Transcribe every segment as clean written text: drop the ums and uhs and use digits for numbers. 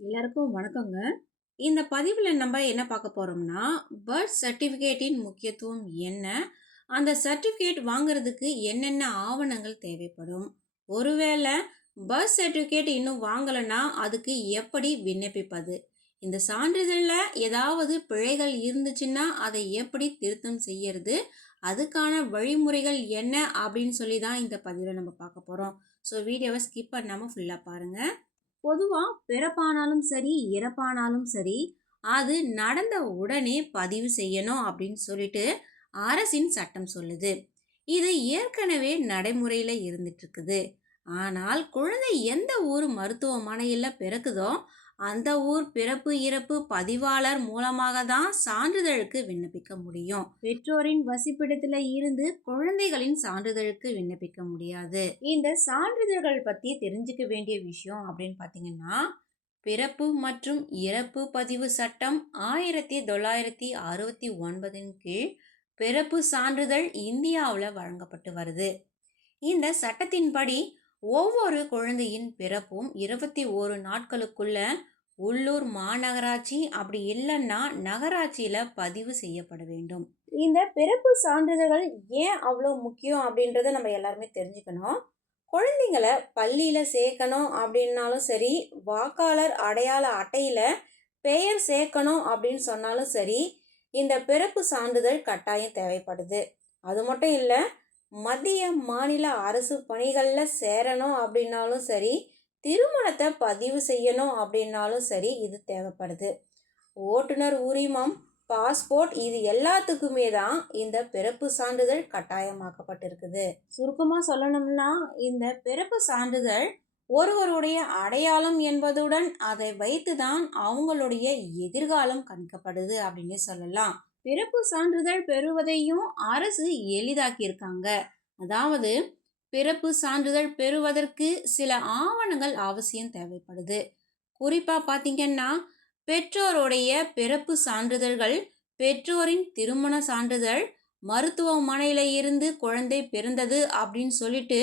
எல்லாருக்கும் வணக்கங்க. இந்த பதிவில் நம்ம என்ன பார்க்க போறோம்னா, பர்த் சர்டிஃபிகேட்டின் முக்கியத்துவம் என்ன? அந்த சர்டிஃபிகேட் வாங்குறதுக்கு என்னென்ன ஆவணங்கள் தேவைப்படும்? ஒருவேளை பர்த் சர்டிஃபிகேட் இன்னும் வாங்கலைன்னா அதுக்கு எப்படி விண்ணப்பிப்பது? இந்த சான்றிதழில் ஏதாவது பிழைகள் இருந்துச்சுன்னா அதை எப்படி திருத்தம் செய்யறது? அதுக்கான வழிமுறைகள் என்ன அப்படின்னு சொல்லி தான் இந்த பதிவில் நம்ம பார்க்க போகிறோம். ஸோ வீடியோவை ஸ்கிப் பண்ணாமல் ஃபுல்லாக பாருங்கள். பொதுவாக பிறப்பானாலும் சரி இறப்பானாலும் சரி அது நடந்த உடனே பதிவு செய்யணும் அப்படின்னு சொல்லிட்டு அரசின் சட்டம் சொல்லுது. இது ஏற்கனவே நடைமுறையில் இருந்துட்டு இருக்குது. ஆனால் குழந்தை எந்த ஊர் மருத்துவமனையில் பிறக்குதோ அந்த ஊர் பிறப்பு இறப்பு பதிவாளர் மூலமாக தான் சான்றிதழுக்கு விண்ணப்பிக்க முடியும். பெற்றோரின் வசிப்பிடத்துல இருந்து குழந்தைகளின் சான்றிதழுக்கு விண்ணப்பிக்க முடியாது. இந்த சான்றிதழ்கள் பத்தி தெரிஞ்சுக்க வேண்டிய விஷயம் அப்படின்னு பாத்தீங்கன்னா, பிறப்பு மற்றும் இறப்பு பதிவு சட்டம் 1969 கீழ் பிறப்பு சான்றிதழ் இந்தியாவில் வழங்கப்பட்டு வருது. இந்த சட்டத்தின்படி ஒவ்வொரு குழந்தையின் பிறப்பும் 21 நாட்களுக்குள்ள உள்ளூர் மாநகராட்சி அப்படி இல்லைன்னா நகராட்சியில பதிவு செய்யப்பட வேண்டும். இந்த பிறப்பு சான்றிதழ்கள் ஏன் அவ்வளோ முக்கியம் அப்படின்றத நம்ம எல்லாருமே தெரிஞ்சுக்கணும். குழந்தைங்களை பள்ளியில சேர்க்கணும் அப்படின்னாலும் சரி, வாக்காளர் அடையாள அட்டையில பெயர் சேர்க்கணும் அப்படின்னு சொன்னாலும் சரி, இந்த பிறப்பு சான்றிதழ் கட்டாயம் தேவைப்படுது. அது மட்டும் இல்லை, மத்திய மாநில அரசு பணிகளில் சேரணும் அப்படின்னாலும் சரி, திருமணத்தை பதிவு செய்யணும் அப்படின்னாலும் சரி இது தேவைப்படுது. ஓட்டுநர் உரிமம், பாஸ்போர்ட் இது எல்லாத்துக்குமே தான் இந்த பிறப்பு சான்றிதழ் கட்டாயமாக்கப்பட்டிருக்குது. சுருக்கமாக சொல்லணும்னா இந்த பிறப்பு சான்றிதழ் ஒருவருடைய அடையாளம் என்பதுடன் அதை வைத்து தான் அவங்களுடைய எதிர்காலம் கணிக்கப்படுது அப்படின்னு சொல்லலாம். பிறப்பு சான்றிதழ் பெறுவதையும் அரசு எளிதாக்கியிருக்காங்க. அதாவது பிறப்பு சான்றிதழ் பெறுவதற்கு சில ஆவணங்கள் அவசியம் தேவைப்படுது. குறிப்பாக பார்த்தீங்கன்னா, பெற்றோருடைய பிறப்பு சான்றிதழ்கள், பெற்றோரின் திருமண சான்றிதழ், மருத்துவமனையில இருந்து குழந்தை பிறந்தது அப்படின்னு சொல்லிட்டு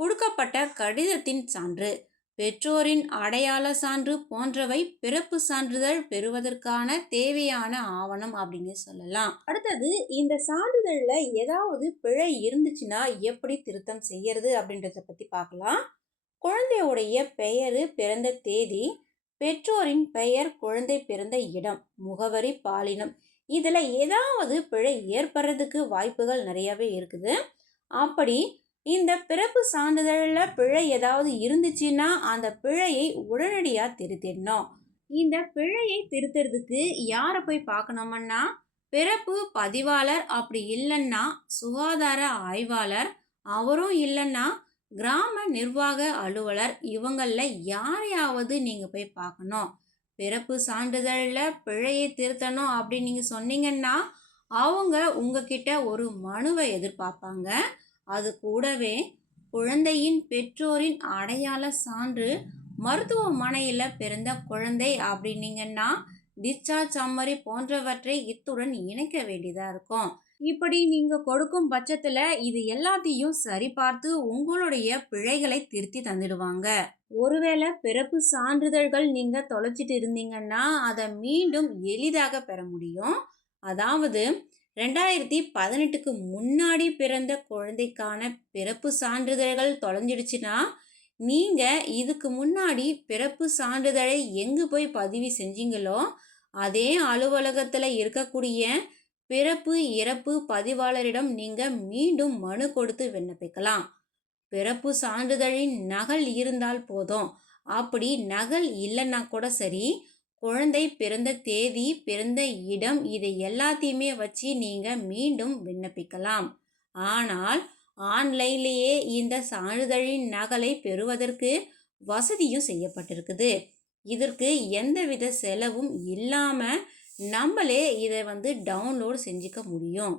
கொடுக்கப்பட்ட கடிதத்தின் சான்று, பெற்றோரின் அடையாள சான்று போன்றவை பிறப்பு சான்றிதழ் பெறுவதற்கான தேவையான ஆவணம் அப்படின்னு சொல்லலாம். அடுத்தது, இந்த சான்றிதழ்ல ஏதாவது பிழை இருந்துச்சுன்னா எப்படி திருத்தம் செய்யறது அப்படின்றத பத்தி பார்க்கலாம். குழந்தையுடைய பெயர், பிறந்த தேதி, பெற்றோரின் பெயர், குழந்தை பிறந்த இடம், முகவரி, பாலினம் இதுல ஏதாவது பிழை ஏற்படுறதுக்கு வாய்ப்புகள் நிறையவே இருக்குது. அப்படி இந்த பிறப்பு சான்றிதழில் பிழை ஏதாவது இருந்துச்சுன்னா அந்த பிழையை உடனடியாக திருத்திடணும். இந்த பிழையை திருத்துறதுக்கு யாரை போய் பார்க்கணும்னா, பிறப்பு பதிவாளர், அப்படி இல்லைன்னா சுகாதார ஆய்வாளர், அவரும் இல்லைன்னா கிராம நிர்வாக அலுவலர், இவங்களில் யாரையாவது நீங்கள் போய் பார்க்கணும். பிறப்பு சான்றிதழில் பிழையை திருத்தணும் அப்படின்னு நீங்கள் சொன்னீங்கன்னா அவங்க உங்ககிட்ட ஒரு மனுவை எதிர்பார்ப்பாங்க. அது கூடவே குழந்தையின் பெற்றோரின் அடையாள சான்று, மருத்துவமனையில் பிறந்த குழந்தை அப்படின்னீங்கன்னா டிஸ்சார்ஜ் சம்மரி போன்றவற்றை இத்துடன் இணைக்க வேண்டியதாக இருக்கும். இப்படி நீங்கள் கொடுக்கும் பட்சத்தில் இது எல்லாத்தையும் சரிபார்த்து உங்களுடைய பிழைகளை திருத்தி தந்துடுவாங்க. ஒருவேளை பிறப்பு சான்றிதழ்கள் நீங்கள் தொலைச்சிட்டு இருந்தீங்கன்னா அதை மீண்டும் எளிதாக பெற முடியும். அதாவது 2018க்கு முன்னாடி பிறந்த குழந்தைக்கான பிறப்பு சான்றிதழ்கள் தொலைஞ்சிடுச்சுன்னா நீங்கள் இதுக்கு முன்னாடி பிறப்பு சான்றிதழை எங்கு போய் பதிவு செஞ்சீங்களோ அதே அலுவலகத்தில் இருக்கக்கூடிய பிறப்பு இறப்பு பதிவாளரிடம் நீங்கள் மீண்டும் மனு கொடுத்து விண்ணப்பிக்கலாம். பிறப்பு சான்றிதழின் நகல் இருந்தால் போதும். அப்படி நகல் இல்லைன்னா கூட சரி, குழந்தை பிறந்த தேதி, பிறந்த இடம் இதை எல்லாத்தையுமே வச்சு நீங்கள் மீண்டும் விண்ணப்பிக்கலாம். ஆனால் ஆன்லைன்லேயே இந்த சான்றிதழின் நகலை பெறுவதற்கு வசதியும் செய்யப்பட்டிருக்குது. இதற்கு எந்தவித செலவும் இல்லாமல் நம்மளே இதை டவுன்லோட் செஞ்சுக்க முடியும்.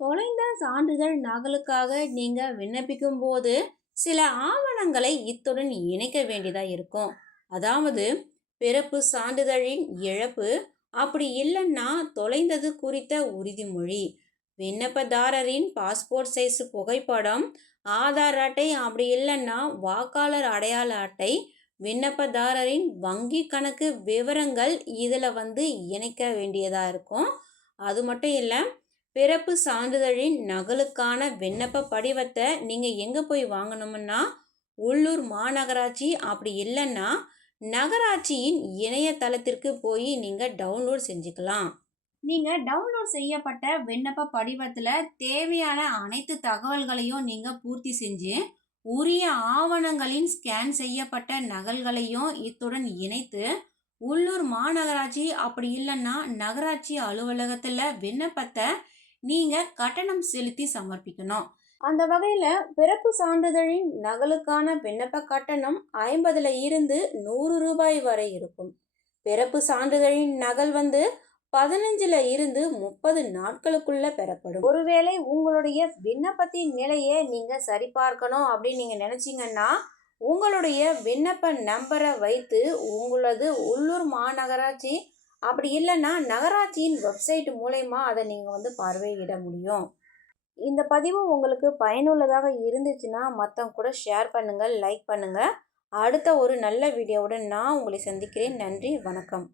தொலைந்த சான்றிதழ் நகலுக்காக நீங்கள் விண்ணப்பிக்கும் போது சில ஆவணங்களை இத்துடன் இணைக்க வேண்டியதாக இருக்கும். அதாவது பிறப்பு சான்றிதழின் இழப்பு, அப்படி இல்லைன்னா தொலைந்தது குறித்த உறுதிமொழி, விண்ணப்பதாரரின் பாஸ்போர்ட் சைஸ் புகைப்படம், ஆதார் அட்டை, அப்படி இல்லைன்னா வாக்காளர் அடையாள அட்டை, விண்ணப்பதாரரின் வங்கி கணக்கு விவரங்கள் இதில் இணைக்க வேண்டியதாக இருக்கும். அது மட்டும் இல்லை, பிறப்பு சான்றிதழின் நகலுக்கான விண்ணப்ப படிவத்தை நீங்கள் எங்கே போய் வாங்கணும்னா உள்ளூர் மாநகராட்சி, அப்படி இல்லைன்னா நகராட்சியின் இணையதளத்திற்கு போய் நீங்கள் டவுன்லோட் செஞ்சுக்கலாம். நீங்கள் டவுன்லோட் செய்யப்பட்ட விண்ணப்ப படிவத்தில் தேவையான அனைத்து தகவல்களையும் நீங்கள் பூர்த்தி செஞ்சு உரிய ஆவணங்களின் ஸ்கேன் செய்யப்பட்ட நகல்களையும் இத்துடன் இணைத்து உள்ளூர் மாநகராட்சி, அப்படி இல்லைன்னா நகராட்சி அலுவலகத்தில் விண்ணப்பத்தை நீங்கள் கட்டணம் செலுத்தி சமர்ப்பிக்கணும். அந்த வகையில் பிறப்பு சான்றிதழின் நகலுக்கான விண்ணப்ப கட்டணம் 50 இருந்து 100 ரூபாய் வரை இருக்கும். பிறப்பு சான்றிதழின் நகல் 15 இருந்து 30 நாட்களுக்குள்ள பெறப்படும். ஒருவேளை உங்களுடைய விண்ணப்பத்தின் நிலையை நீங்க சரிபார்க்கணும் அப்படின்னு நீங்க நினைச்சீங்கன்னா உங்களுடைய விண்ணப்ப நம்பரை வைத்து உங்களது உள்ளூர் மாநகராட்சி, அப்படி இல்லைன்னா நகராட்சியின் வெப்சைட் மூலயமா அதை நீங்க பார்வையிட முடியும். இந்த பதிவு உங்களுக்கு பயனுள்ளதாக இருந்துச்சுன்னா மற்றவங்க கூட ஷேர் பண்ணுங்க, லைக் பண்ணுங்க. அடுத்த ஒரு நல்ல வீடியோவுடன் நான் உங்களை சந்திக்கிறேன். நன்றி, வணக்கம்.